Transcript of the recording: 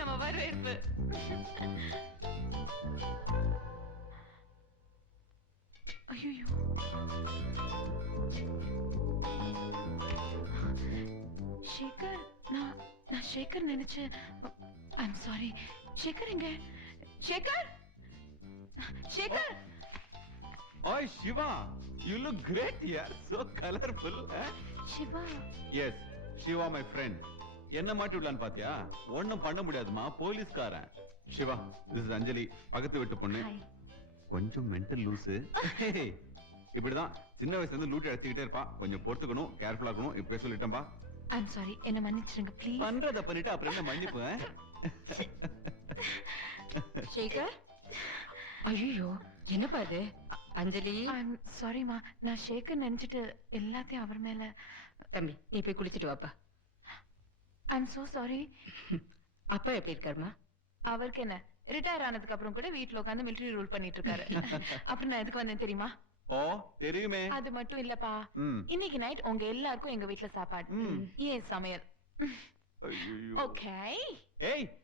நம்ம வரவேற்பு. ஐயோ, சேகர், நான் சேகர் நினைச்சு. I'm sorry. சேகர் எங்க? Sekar, Sekar. Oi Shiva, you look great here, so colorful. Siva. Yes, Shiva my friend. என்ன மாட்டி விடலான்னு பாத்தியா? ஒண்ணும் பண்ண முடியாதுமா, போலீஸ்காரன். சிவா, this is அஞ்சலி, பக்கத்து வீட்டு பொண்ணு. கொஞ்சம் மென்டல் லூசு. இப்படிதான் சின்ன வயசுல இருந்து லூட்டி அடிச்சுக்கிட்டே இருப்பா. கொஞ்சம் பொறுத்துக்கணும், கேர்ஃபுல்லா இருக்கணும். இப்பவே சொல்லிட்டேன்பா. ஐம் சாரி, என்ன மன்னிச்சிருங்க ப்ளீஸ். பண்றத பண்ணிட்டு அப்புறம் என்ன மன்னிப்பு? சேகர், ஐயோ என்னப்பா இது? அஞ்சலி, ஐம் சாரிமா, நான் சேகர் நினைச்சிட்டு எல்லாத்தையும் அவர் மேல. தம்பி நீ போய் குளிச்சிட்டு வாப்பா. I'm so sorry. அப்பா எப்படி இருக்காருமா? அவருக்கு என்ன, ரிட்டையர் ஆனதுக்கு அப்புறம் கூட வீட்ல உட்கார்ந்து மிலிட்டரி ரூல் பண்ணிட்டு இருக்காரு. அப்புறம் நான் எதுக்கு வந்தேன் தெரியுமா? ஓ தெரியுமே. அது மட்டும் இல்லப்பா, இன்னைக்கு நைட் உங்க எல்லாருக்கும் எங்க வீட்ல சாப்பாடு. ஏன் சமையல். ஓகே. ஏய்